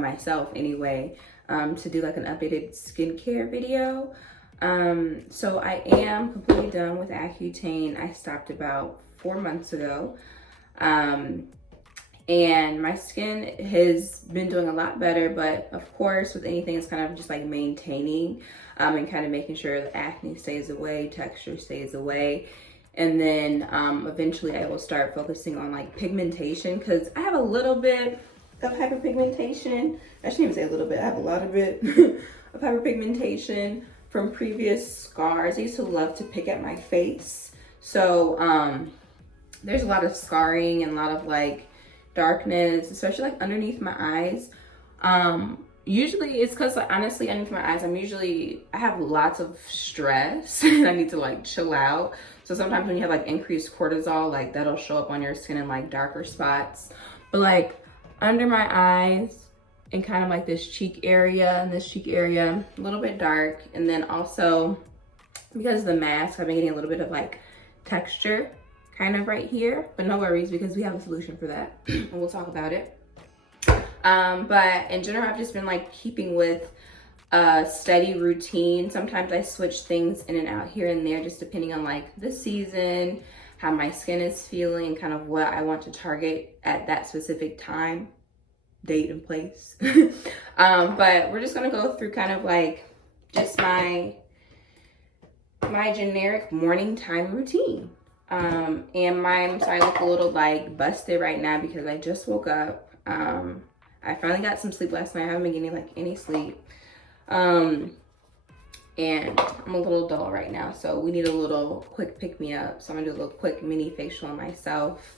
myself anyway, to do like an updated skincare video. So I am completely done with Accutane. I stopped about 4 months ago. And my skin has been doing a lot better, but of course with anything it's kind of just like maintaining and kind of making sure the acne stays away, texture stays away. And then eventually I will start focusing on like pigmentation, because I have a little bit of hyperpigmentation. I shouldn't even say a little bit, I have a lot of it of hyperpigmentation from previous scars. I used to love to pick at my face. So there's a lot of scarring and a lot of like darkness, especially like underneath my eyes. Usually it's because like, honestly underneath my eyes I have lots of stress and I need to like chill out. So sometimes when you have like increased cortisol, like that'll show up on your skin in like darker spots. But like under my eyes and kind of like this cheek area and this cheek area, a little bit dark. And then also because of the mask, I've been getting a little bit of like texture kind of right here, but no worries because we have a solution for that and we'll talk about it. But in general, I've just been like keeping with a steady routine. Sometimes I switch things in and out here and there, just depending on like the season, how my skin is feeling, kind of what I want to target at that specific time, date and place. But we're just gonna go through kind of like just my generic morning time routine. And mine, I'm sorry, I look a little like busted right now because I just woke up. I finally got some sleep last night. I haven't been getting like any sleep. And I'm a little dull right now, so we need a little quick pick me up. So I'm gonna do a little quick mini facial on myself.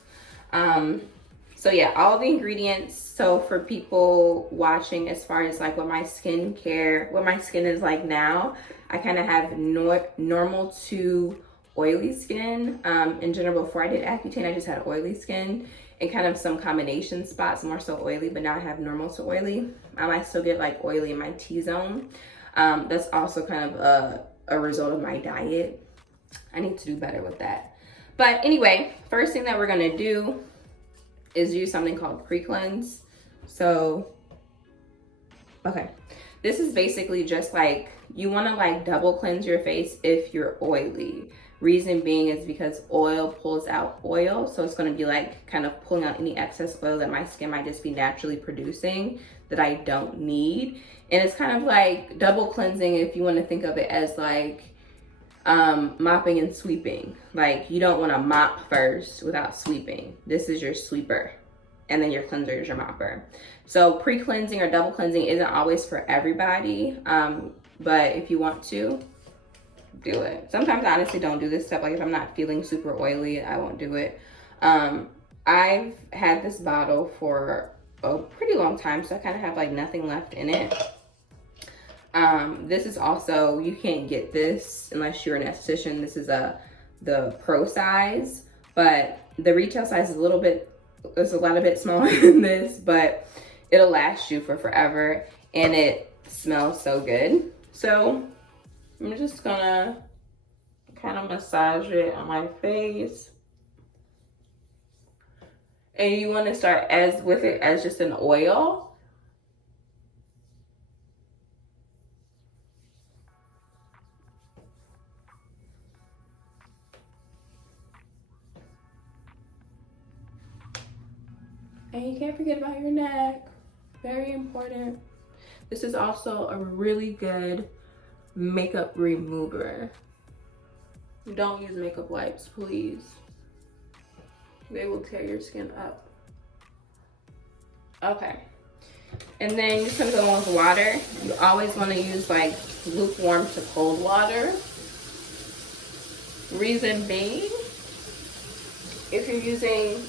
So yeah, all the ingredients. So for people watching, as far as like what my skin is like now, I kind of have normal to oily skin. In general, before I did Accutane, I just had oily skin and kind of some combination spots, more so oily, but now I have normal to oily. I still get like oily in my T-zone. That's also kind of a result of my diet. I need to do better with that. But anyway, first thing that we're gonna do is use something called Pre Cleanse. So, okay. This is basically just like, you wanna like double cleanse your face if you're oily. Reason being is because oil pulls out oil. So it's gonna be like kind of pulling out any excess oil that my skin might just be naturally producing that I don't need. And it's kind of like double cleansing if you wanna think of it as like mopping and sweeping. Like you don't wanna mop first without sweeping. This is your sweeper. And then your cleanser is your mopper. So pre-cleansing or double cleansing isn't always for everybody. But if you want to, do it. Sometimes I honestly don't do this stuff. Like if I'm not feeling super oily, I won't do it. I've had this bottle for a pretty long time, so I kind of have like nothing left in it. This is also, you can't get this unless you're an esthetician. This is the pro size, but the retail size is a little bit smaller than this, but it'll last you for forever and it smells so good. So I'm just gonna kind of massage it on my face. And you want to start with it as just an oil. And you can't forget about your neck. Very important. This is also a really good makeup remover. Don't use makeup wipes, please. They will tear your skin up. Okay. And then you're just gonna go in with water. You always wanna use like lukewarm to cold water. Reason being, if you're using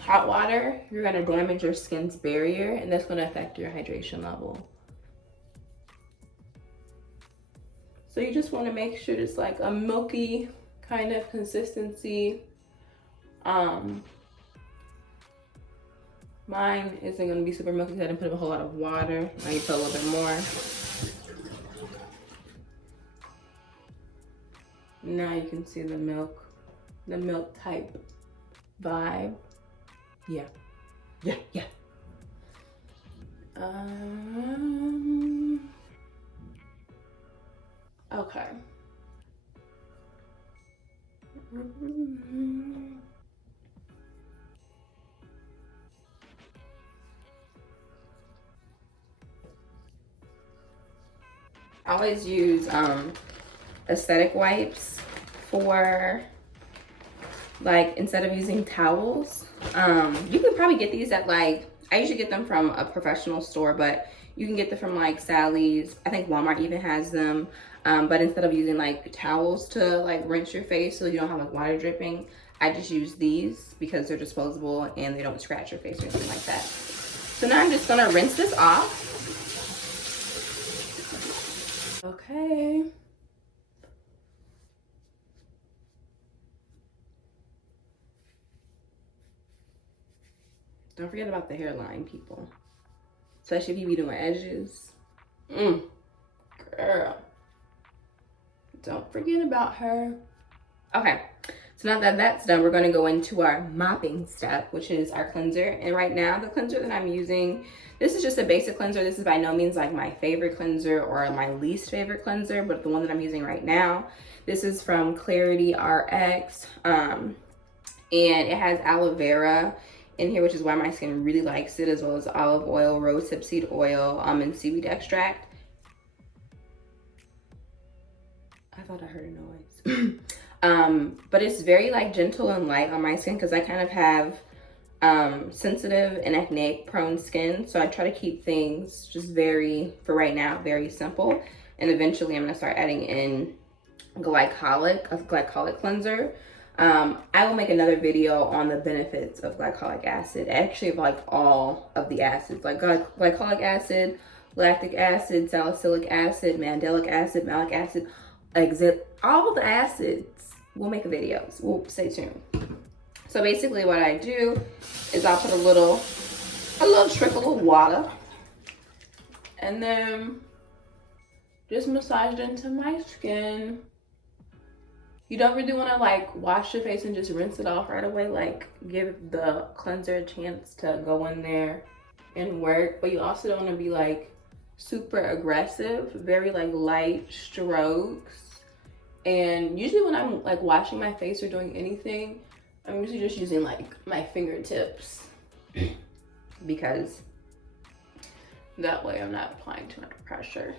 hot water, you're gonna damage your skin's barrier and that's gonna affect your hydration level. So you just wanna make sure it's like a milky kind of consistency. Mine isn't gonna be super milky because I didn't put a whole lot of water. I need to put a little bit more. Now you can see the milk type vibe. Yeah. Okay. I always use aesthetic wipes for, like, instead of using towels. You can probably get these at, like, I usually get them from a professional store, but you can get them from like Sally's. I think Walmart even has them. But instead of using like towels to like rinse your face so you don't have like water dripping, I just use these because they're disposable and they don't scratch your face or anything like that. So now I'm just gonna rinse this off. Okay. Don't forget about the hairline, people. Especially if you be doing edges. Girl. Don't forget about her. Okay, so now that that's done, we're gonna go into our mopping step, which is our cleanser. And right now, the cleanser that I'm using, this is just a basic cleanser. This is by no means like my favorite cleanser or my least favorite cleanser, but the one that I'm using right now, this is from ClarityRX. And it has aloe vera in here, which is why my skin really likes it, as well as olive oil, rosehip seed oil, and seaweed extract. I thought I heard a noise. But it's very like gentle and light on my skin because I kind of have sensitive and acne prone skin. So I try to keep things just very, for right now, very simple. And eventually I'm gonna start adding in a glycolic cleanser. I will make another video on the benefits of glycolic acid, actually of like all of the acids, like glycolic acid, lactic acid, salicylic acid, mandelic acid, malic acid, all of the acids. We'll make videos. We'll stay tuned. So basically what I do is I'll put a little trickle of water and then just massage it into my skin. You don't really want to like wash your face and just rinse it off right away. Like give the cleanser a chance to go in there and work, but you also don't want to be like super aggressive. Very like light strokes. And usually when I'm like washing my face or doing anything, I'm usually just using like my fingertips because that way I'm not applying too much pressure.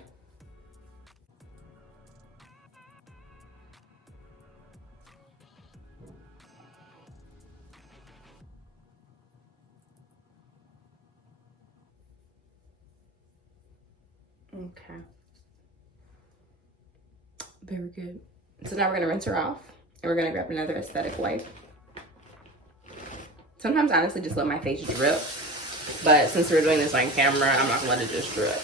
Okay. Very good. So now we're gonna rinse her off and we're gonna grab another aesthetic wipe. Sometimes I honestly just let my face drip, but since we're doing this on camera, I'm not gonna let it just drip.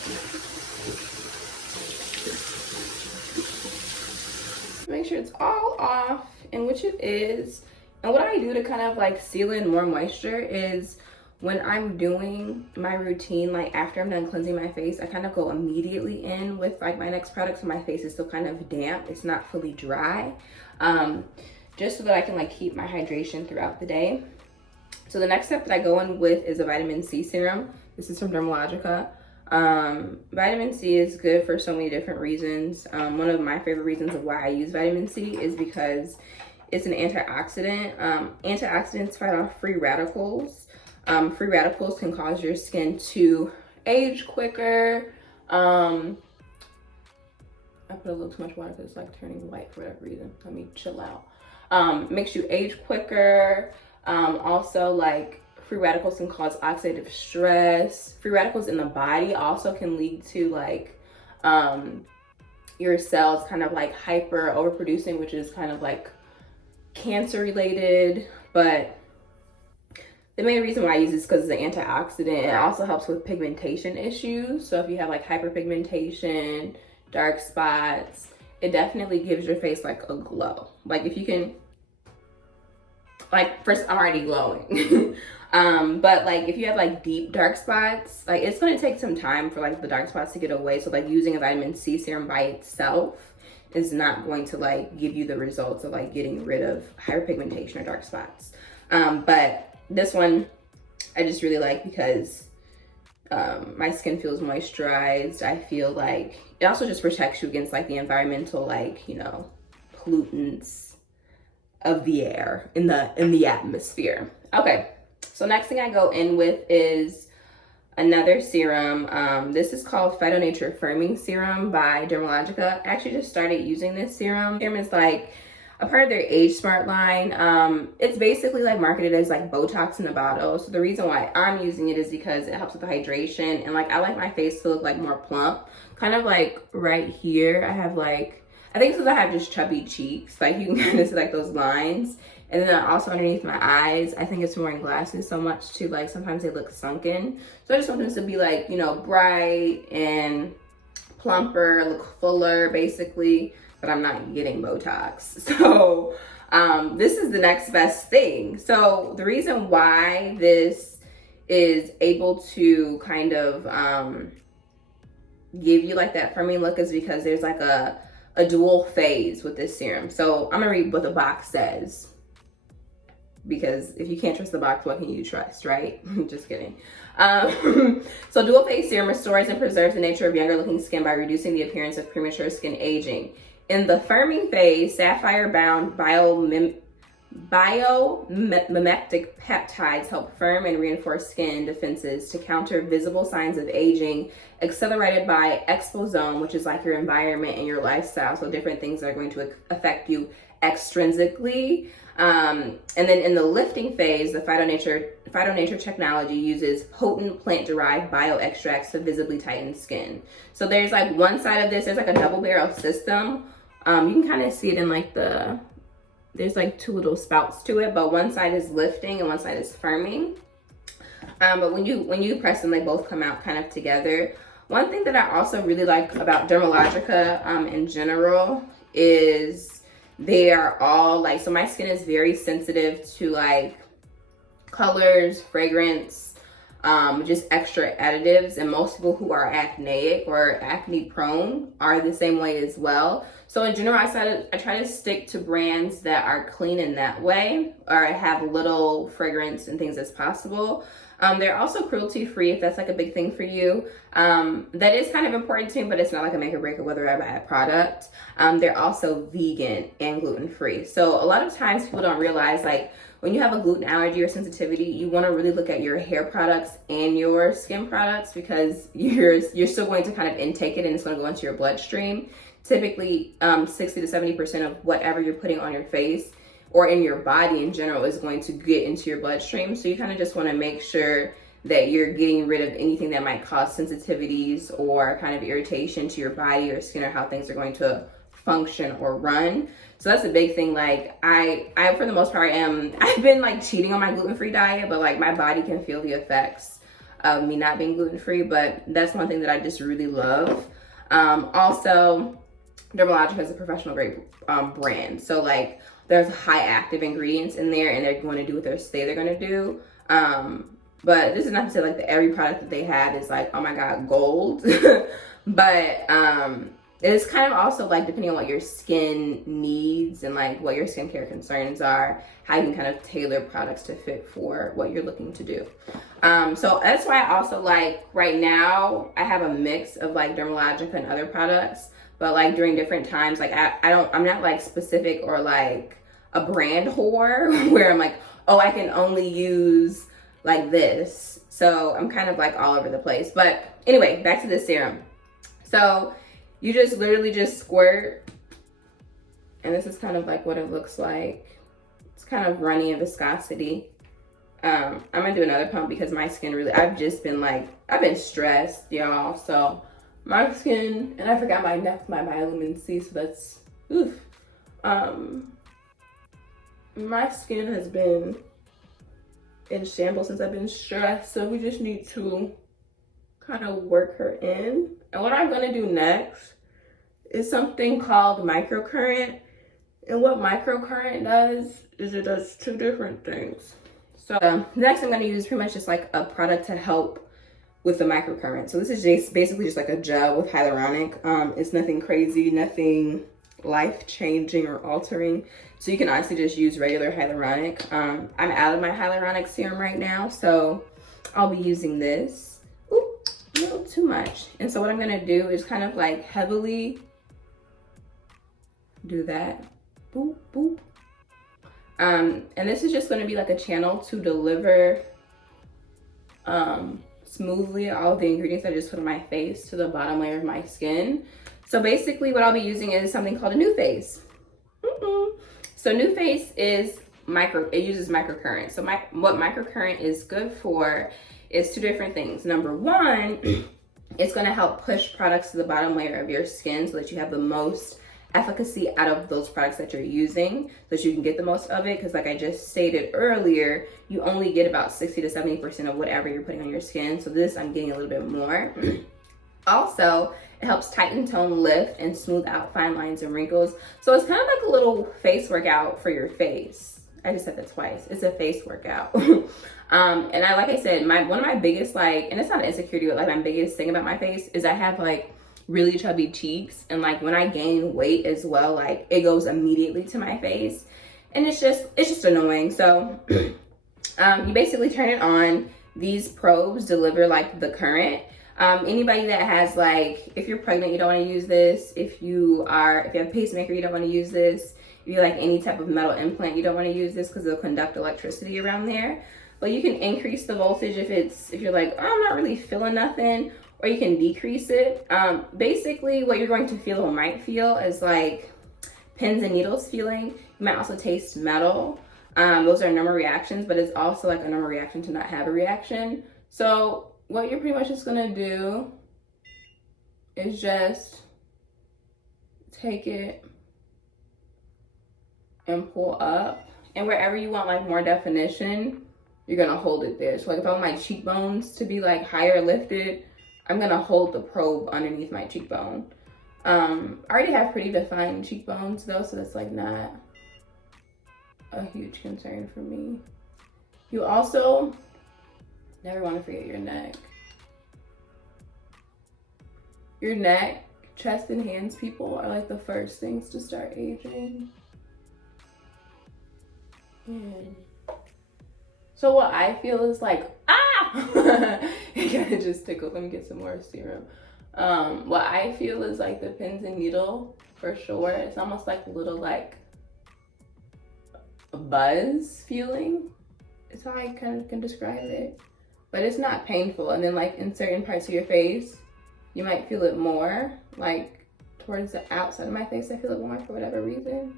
Make sure it's all off, and which it is. And what I do to kind of like seal in more moisture is when I'm doing my routine, like after I'm done cleansing my face, I kind of go immediately in with like my next product so my face is still kind of damp. It's not fully dry, just so that I can like keep my hydration throughout the day. So the next step that I go in with is a vitamin C serum. This is from Dermalogica. Vitamin C is good for so many different reasons. One of my favorite reasons of why I use vitamin C is because it's an antioxidant. Antioxidants fight off free radicals. Free radicals can cause your skin to age quicker. I put a little too much water because it's like turning white for whatever reason. Let me chill out. Makes you age quicker. Also, like, free radicals can cause oxidative stress. Free radicals in the body also can lead to like your cells kind of like hyper overproducing, which is kind of like cancer related. But the main reason why I use this is because it's an antioxidant. It also helps with pigmentation issues. So if you have like hyperpigmentation, dark spots, it definitely gives your face like a glow. Like if you can, like, first I'm already glowing. But like if you have like deep dark spots, like it's gonna take some time for like the dark spots to get away. So like using a vitamin C serum by itself is not going to like give you the results of like getting rid of hyperpigmentation or dark spots. But this one I just really like because My skin feels moisturized. I feel like it also just protects you against like the environmental, like, you know, pollutants of the air in the atmosphere. Okay, so next thing I go in with is another serum. This is called Phytonature Firming Serum by Dermalogica. I actually just started using this serum. Serum is like a part of their Age Smart line. It's basically like marketed as like Botox in a bottle. So the reason why I'm using it is because it helps with the hydration, and like I like my face to look like more plump. Kind of like right here, I have like, I think it's because I have just chubby cheeks. Like you can kind of see like those lines. And then also underneath my eyes, I think it's from wearing glasses so much too. Like sometimes they look sunken. So I just want them to be like, you know, bright and plumper, look fuller basically. But I'm not getting Botox. So this is the next best thing. So the reason why this is able to kind of give you like that firming look is because there's like a dual phase with this serum. So I'm gonna read what the box says, because if you can't trust the box, what can you trust, right? Just kidding. So dual phase serum restores and preserves the nature of younger looking skin by reducing the appearance of premature skin aging. In the firming phase, sapphire-bound biomimetic peptides help firm and reinforce skin defenses to counter visible signs of aging, accelerated by exposome, which is like your environment and your lifestyle. So different things that are going to affect you extrinsically. And then in the lifting phase, the Phytonature technology uses potent plant-derived bioextracts to visibly tighten skin. So there's like one side of this, there's like a double barrel system. You can kind of see it in like there's like two little spouts to it, but one side is lifting and one side is firming. But when you press them, they both come out kind of together. One thing that I also really like about Dermalogica in general is they are all like, so my skin is very sensitive to like colors, fragrance, just extra additives, and most people who are acneic or acne prone are the same way as well. So in general, I try to stick to brands that are clean in that way, or have little fragrance and things as possible. They're also cruelty free, if that's like a big thing for you. That is kind of important to me, but it's not like a make or break of whether I buy a product. They're also vegan and gluten free. So a lot of times people don't realize, like, when you have a gluten allergy or sensitivity, you want to really look at your hair products and your skin products, because you're still going to kind of intake it and it's going to go into your bloodstream. Typically 60 to 70% of whatever you're putting on your face or in your body in general is going to get into your bloodstream. So you kind of just want to make sure that you're getting rid of anything that might cause sensitivities or kind of irritation to your body or skin, or how things are going to function or run. So that's a big thing. Like I for the most part I've been like cheating on my gluten-free diet, but like my body can feel the effects of me not being gluten-free. But that's one thing that I just really love. Also, Dermalogica is a professional grade brand. So like there's high active ingredients in there, and they're going to do what they say they're going to do. But this is not to say like that every product that they have is like, oh my God, gold. But it's kind of also like depending on what your skin needs and like what your skincare concerns are, how you can kind of tailor products to fit for what you're looking to do. So that's why I also like right now I have a mix of like Dermalogica and other products, but like during different times, like I'm not like specific or like a brand whore where I'm like, oh, I can only use like this. So I'm kind of like all over the place. But anyway, back to this serum. So you just literally just squirt, and this is kind of like what it looks like. It's kind of runny in viscosity. I'm gonna do another pump because my skin really, I've been stressed, y'all. So my skin, and I forgot my Biolumin C, so that's, oof. My skin has been in shambles since I've been stressed, so we just need to kind of work her in. And what I'm gonna do next is something called Microcurrent. And what Microcurrent does is it does two different things. So next I'm gonna use pretty much just like a product to help with the Microcurrent. So this is just basically just like a gel with hyaluronic. It's nothing crazy, nothing life-changing or altering. So you can honestly just use regular hyaluronic. I'm out of my hyaluronic serum right now, so I'll be using this. Ooh. little too much. And so what I'm gonna do is kind of like heavily do that. Boop, boop. And this is just gonna be like a channel to deliver smoothly all the ingredients I just put on my face to the bottom layer of my skin. So basically what I'll be using is something called a Nuface. So Nuface is it uses microcurrent. So what microcurrent is good for is two different things. Number one, it's going to help push products to the bottom layer of your skin so that you have the most efficacy out of those products that you're using, so that you can get the most of it. Because like I just stated earlier, you only get about 60 to 70% of whatever you're putting on your skin. So this, I'm getting a little bit more. Also, it helps tighten, tone, lift, and smooth out fine lines and wrinkles. So it's kind of like a little face workout for your face. I just said that twice. It's a face workout. And like I said, one of my biggest, like, and it's not an insecurity, but like my biggest thing about my face is I have like really chubby cheeks, and like when I gain weight as well, like it goes immediately to my face, and it's just annoying. So you basically turn it on. These probes deliver like the current. Anybody that has, like, if you're pregnant, you don't want to use this. If you have a pacemaker, you don't want to use this. If you like any type of metal implant, you don't want to use this because it'll conduct electricity around there. But you can increase the voltage if you're like, oh, I'm not really feeling nothing, or you can decrease it. Basically what you're going to feel or might feel is like pins and needles feeling. You might also taste metal. Those are normal reactions, but it's also like a normal reaction to not have a reaction. So what you're pretty much just gonna do is just take it and pull up, and wherever you want like more definition, you're gonna hold it there. So like if I want my cheekbones to be like higher lifted, I'm gonna hold the probe underneath my cheekbone. I already have pretty defined cheekbones though, so that's like not a huge concern for me. You also never want to forget your neck. Your neck, chest, and hands, people, are like the first things to start aging. And so what I feel is like, it kind of just tickled. Let me get some more serum. What I feel is like the pins and needle, for sure. It's almost like a little like a buzz feeling. It's how I kind of can describe it. But it's not painful. And then like in certain parts of your face, you might feel it more. Like towards the outside of my face, I feel it more for whatever reason.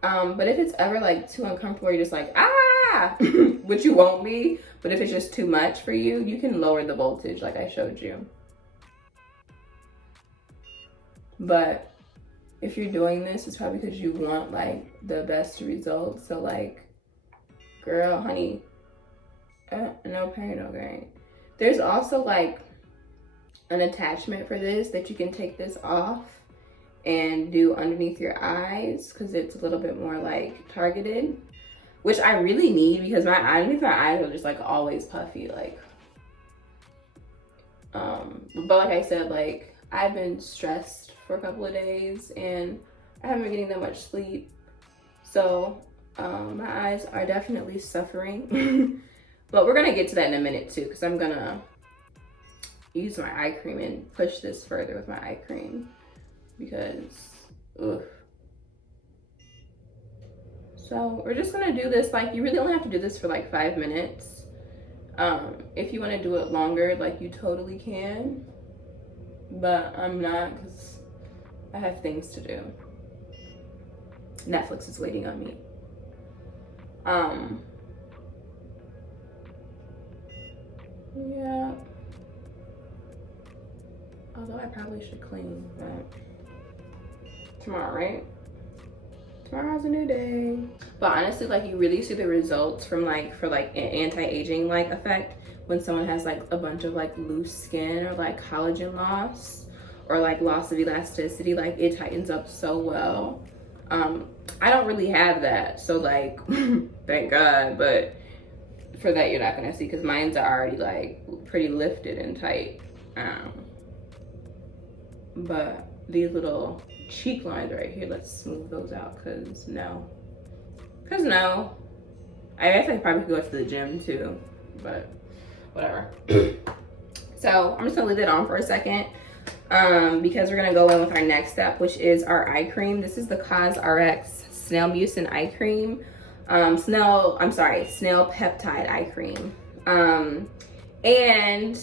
But if it's ever like too uncomfortable, you're just like, which you won't be. But if it's just too much for you, you can lower the voltage like I showed you. But if you're doing this, it's probably because you want like the best results. So like, girl, honey, no pain, no gain. There's also like an attachment for this that you can take this off and do underneath your eyes, because it's a little bit more like targeted, which I really need because underneath my eyes are just like always puffy, like but like I said, like I've been stressed for a couple of days and I haven't been getting that much sleep, so my eyes are definitely suffering. But we're gonna get to that in a minute too, because I'm gonna use my eye cream and push this further with my eye cream, because ugh. So we're just gonna do this, like you really only have to do this for like 5 minutes. If you want to do it longer, like you totally can, but I'm not, because I have things to do. Netflix is waiting on me. Yeah, although I probably should clean that tomorrow, right? Tomorrow's a new day. But honestly, like you really see the results from like for like an anti-aging like effect when someone has like a bunch of like loose skin or like collagen loss or like loss of elasticity. Like it tightens up so well. I don't really have that, so like thank God, but for that you're not gonna see, because mine's are already like pretty lifted and tight. But these little cheek lines right here, let's smooth those out, because no, I guess I probably could go to the gym too, but whatever. So I'm just gonna leave it on for a second because we're gonna go in with our next step, which is our eye cream. This is the Cosrx Snail Mucin Eye Cream. Snail Peptide Eye Cream. And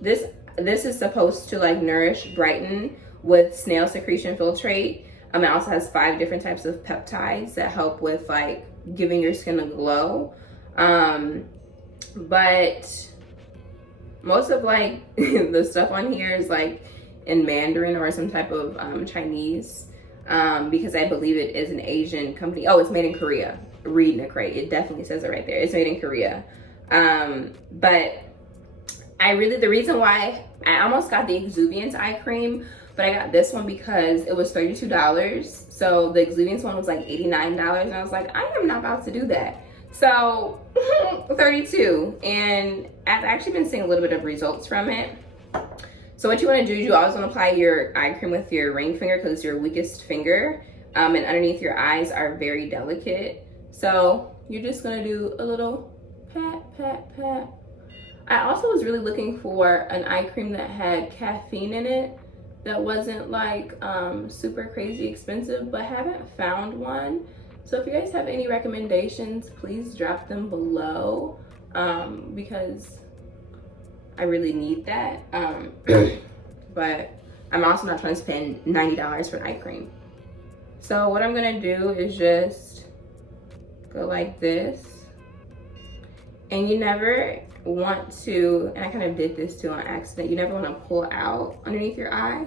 this is supposed to like nourish, brighten with snail secretion filtrate. It also has 5 different types of peptides that help with like giving your skin a glow. But most of like the stuff on here is like in Mandarin or some type of Chinese, because I believe it is an Asian company. Oh, it's made in Korea. Read Nicrae, it definitely says it right there. It's made in Korea. But the reason why I almost got the Exuviance eye cream, but I got this one because it was $32. So the Exuviance one was like $89, and I was like, I am not about to do that. So 32, and I've actually been seeing a little bit of results from it. So what you want to do is you always want to apply your eye cream with your ring finger because it's your weakest finger, and underneath your eyes are very delicate. So you're just gonna do a little pat, pat, pat. I also was really looking for an eye cream that had caffeine in it, that wasn't like super crazy expensive, but haven't found one. So if you guys have any recommendations, please drop them below, because I really need that. But I'm also not trying to spend $90 for an eye cream. So what I'm gonna do is just go like this. And you never want to, and I kind of did this too on accident, you never want to pull out underneath your eye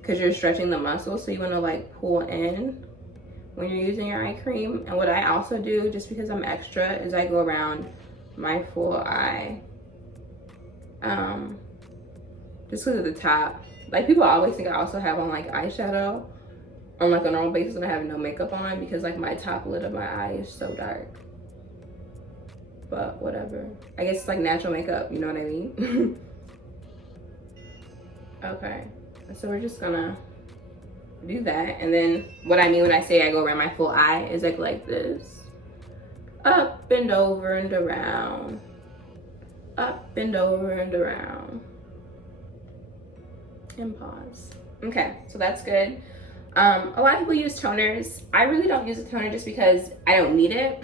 because you're stretching the muscle. So you want to like pull in when you're using your eye cream. And what I also do, just because I'm extra, is I go around my full eye, just because of the top. Like people always think I also have on like eyeshadow on like a normal basis when I have no makeup on, because like my top lid of my eye is so dark. But whatever, I guess it's like natural makeup, you know what I mean? Okay, so we're just gonna do that. And then what I mean when I say I go around my full eye is like this, up and over and around, up and over and around, and pause. Okay, so that's good. A lot of people use toners. I really don't use a toner just because I don't need it.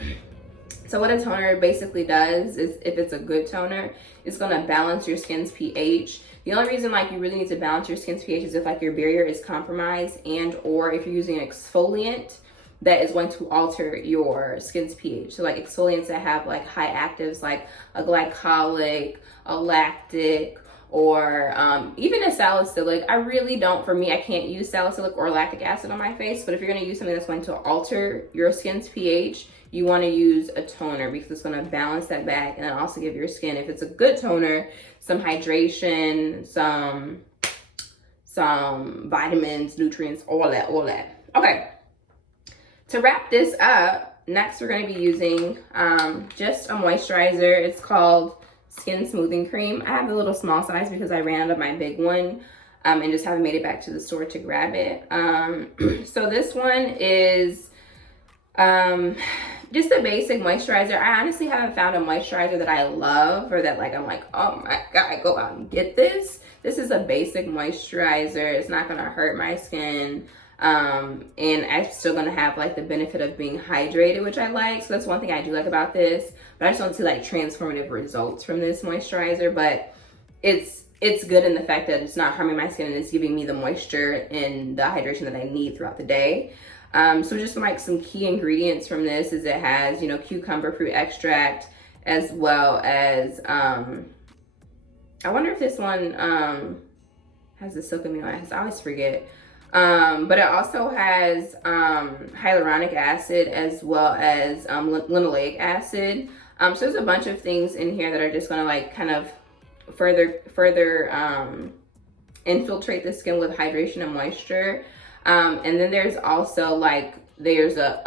So what a toner basically does is, if it's a good toner, it's gonna balance your skin's pH. The only reason like you really need to balance your skin's pH is if like your barrier is compromised, and or if you're using an exfoliant that is going to alter your skin's pH. So like exfoliants that have like high actives like a glycolic, a lactic, or even a salicylic. I really don't, for me, I can't use salicylic or lactic acid on my face, but if you're gonna use something that's going to alter your skin's pH, you want to use a toner because it's going to balance that back, and then also give your skin, if it's a good toner, some hydration, some vitamins, nutrients, all that. Okay, to wrap this up, next we're going to be using just a moisturizer. It's called Skin Smoothing Cream. I have the little small size because I ran out of my big one, and just haven't made it back to the store to grab it. So this one is just a basic moisturizer. I honestly haven't found a moisturizer that I love, or that like I'm like, oh my god, go out and get this. This is a basic moisturizer. It's not gonna hurt my skin, and I'm still gonna have like the benefit of being hydrated, which I like. So that's one thing I do like about this, but I just don't see like transformative results from this moisturizer. But it's good in the fact that it's not harming my skin and it's giving me the moisture and the hydration that I need throughout the day. So just like some key ingredients from this is it has, you know, cucumber fruit extract, as well as, I wonder if this one has the silkamine acid. I always forget. But it also has hyaluronic acid, as well as linoleic acid. So there's a bunch of things in here that are just gonna like kind of further infiltrate the skin with hydration and moisture. And then there's also like, there's a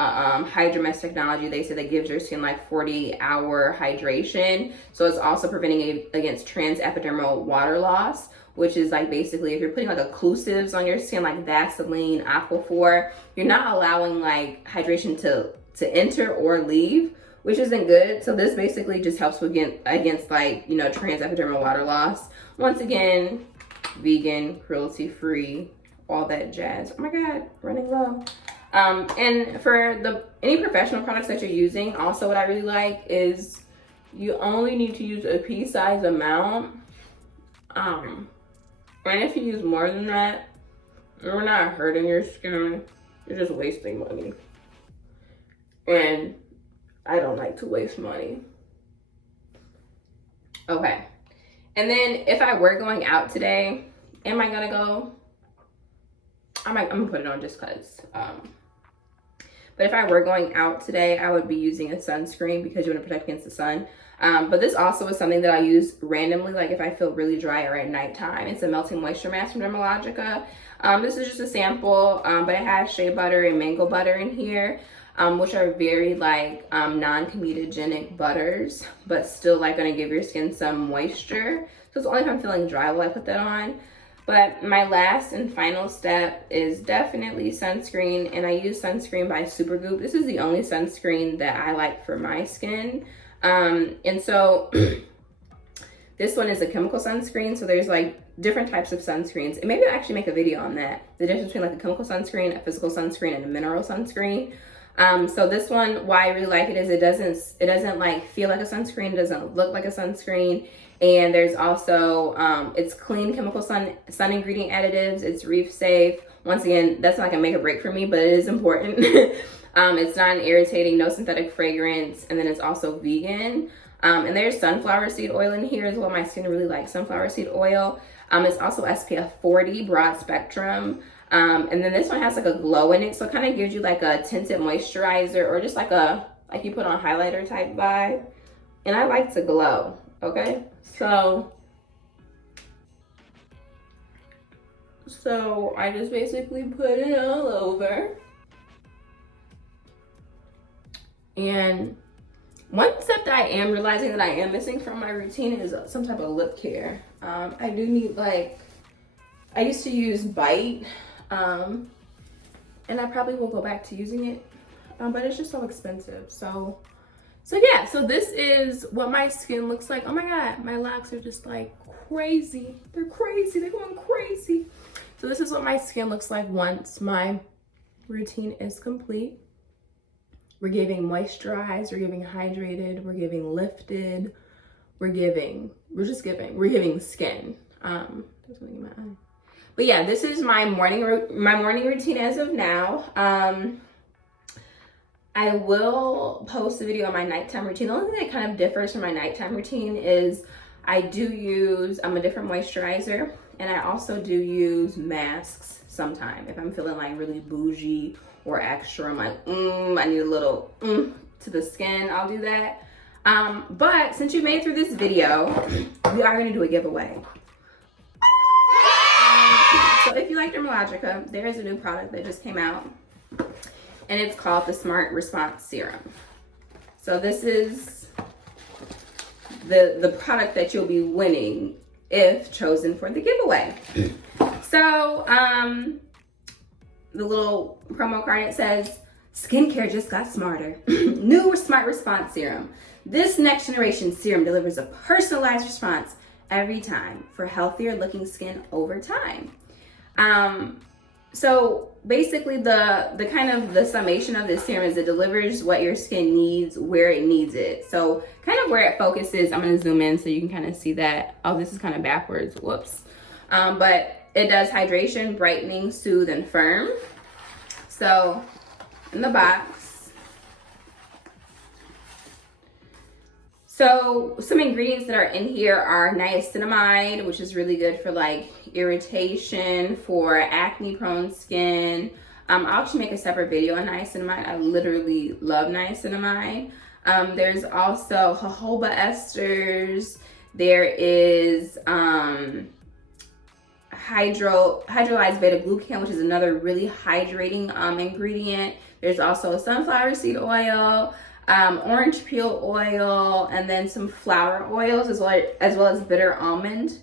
HydroMess technology. They say that gives your skin like 40-hour hydration. So it's also preventing against transepidermal water loss, which is like basically if you're putting like occlusives on your skin like Vaseline, Aquaphor, you're not allowing like hydration to enter or leave, which isn't good. So this basically just helps with against like, you know, trans epidermal water loss. Once again, vegan, cruelty free, all that jazz. Oh my God, running low. And for any professional products that you're using, also what I really like is you only need to use a pea-sized amount. And if you use more than that, you're not hurting your skin, you're just wasting money. And I don't like to waste money. Okay. And then if I were going out today, am I gonna go? I'm gonna put it on just cause. But if I were going out today, I would be using a sunscreen because you want to protect against the sun. But this also is something that I use randomly, like if I feel really dry or at nighttime. It's a melting moisture mask from Dermalogica. This is just a sample, but it has shea butter and mango butter in here, which are very like non-comedogenic butters, but still like gonna give your skin some moisture. So it's only if I'm feeling dry will I put that on. But my last and final step is definitely sunscreen, and I use sunscreen by Supergoop. This is the only sunscreen that I like for my skin. And so this one is a chemical sunscreen. So there's like different types of sunscreens, and maybe I'll actually make a video on that. The difference between like a chemical sunscreen, a physical sunscreen, and a mineral sunscreen. So this one, why I really like it is it doesn't like feel like a sunscreen, it doesn't look like a sunscreen. And there's also, it's clean chemical sun ingredient additives. It's reef safe. Once again, that's not gonna make a break for me, but it is important. It's non-irritating, no synthetic fragrance, and then it's also vegan. And there's sunflower seed oil in here as well. My skin really likes sunflower seed oil. It's also SPF 40, broad spectrum. And then this one has like a glow in it, so it kind of gives you like a tinted moisturizer or just like you put on highlighter type vibe. And I like to glow, okay? So I just basically put it all over. And one step that I am realizing that I am missing from my routine is some type of lip care. I do need like, I used to use Bite, and I probably will go back to using it, but it's just so expensive. So yeah, so this is what my skin looks like. Oh my God, my locks are just like crazy. They're crazy, they're going crazy. So this is what my skin looks like once my routine is complete. We're giving moisturized, we're giving hydrated, we're giving lifted, we're giving skin. There's something in my eye. But yeah, this is my morning routine as of now. I will post a video on my nighttime routine. The only thing that kind of differs from my nighttime routine is I do use a different moisturizer, and I also do use masks sometime. If I'm feeling like really bougie or extra, I'm like, I need a little to the skin, I'll do that. But since you made it through this video, we are gonna do a giveaway. So if you like Dermalogica, there is a new product that just came out, and it's called the Smart Response Serum. So this is the product that you'll be winning if chosen for the giveaway. So the little promo card, it says, skincare just got smarter. New Smart Response Serum. This next generation serum delivers a personalized response every time for healthier looking skin over time. So basically the kind of the summation of this serum is it delivers what your skin needs where it needs it. So kind of where it focuses, I'm gonna zoom in so you can kind of see that. Oh, this is kind of backwards, whoops. But it does hydration, brightening, soothe, and firm. So in the box. So some ingredients that are in here are niacinamide, which is really good for like irritation, for acne prone skin. I'll actually make a separate video on niacinamide. I literally love niacinamide. There's also jojoba esters. There is hydrolyzed beta glucan, which is another really hydrating ingredient. There's also sunflower seed oil, orange peel oil, and then some flower oils as well as bitter almond.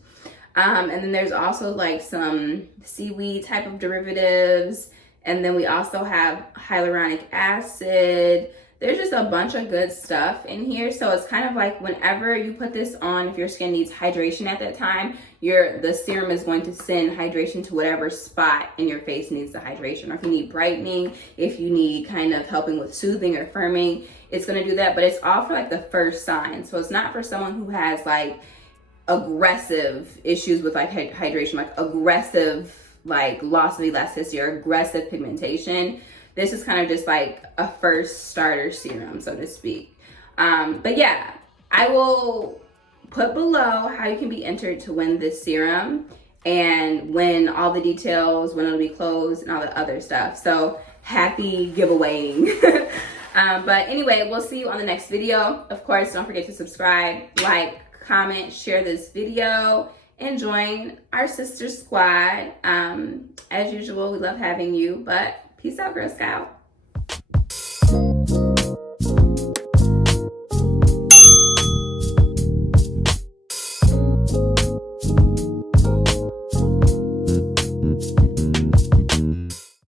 And then there's also like some seaweed type of derivatives. And then we also have hyaluronic acid. There's just a bunch of good stuff in here. So it's kind of like whenever you put this on, if your skin needs hydration at that time, the serum is going to send hydration to whatever spot in your face needs the hydration. Or if you need brightening, if you need kind of helping with soothing or firming, it's going to do that. But it's all for like the first sign. So it's not for someone who has like aggressive issues with like hydration, like aggressive like loss of elasticity or aggressive pigmentation. This is kind of just like a first starter serum, so to speak. But yeah, I will put below how you can be entered to win this serum and win all the details, when it'll be closed and all the other stuff. So happy giveawaying. But anyway, we'll see you on the next video. Of course, don't forget to subscribe, like, comment, share this video, and join our sister squad. As usual, we love having you, but peace out, Girl Scout.